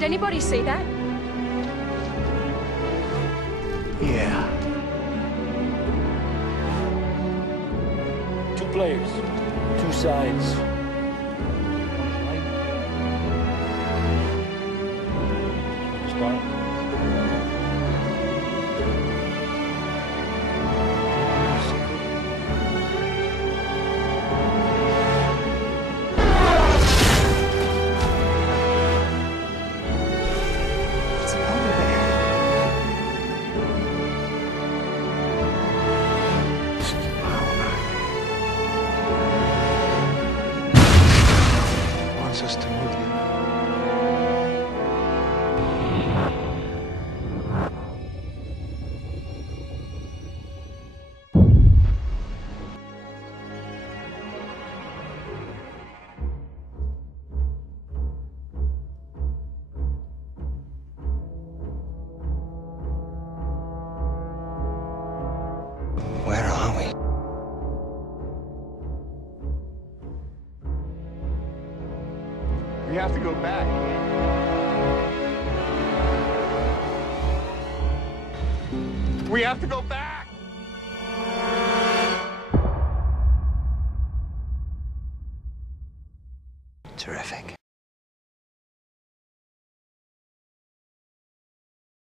Did anybody see that? Yeah. Two players, two sides. Start. It's a polar bear. Wants us to move you. Where are we? We have to go back. We have to go back! Terrific.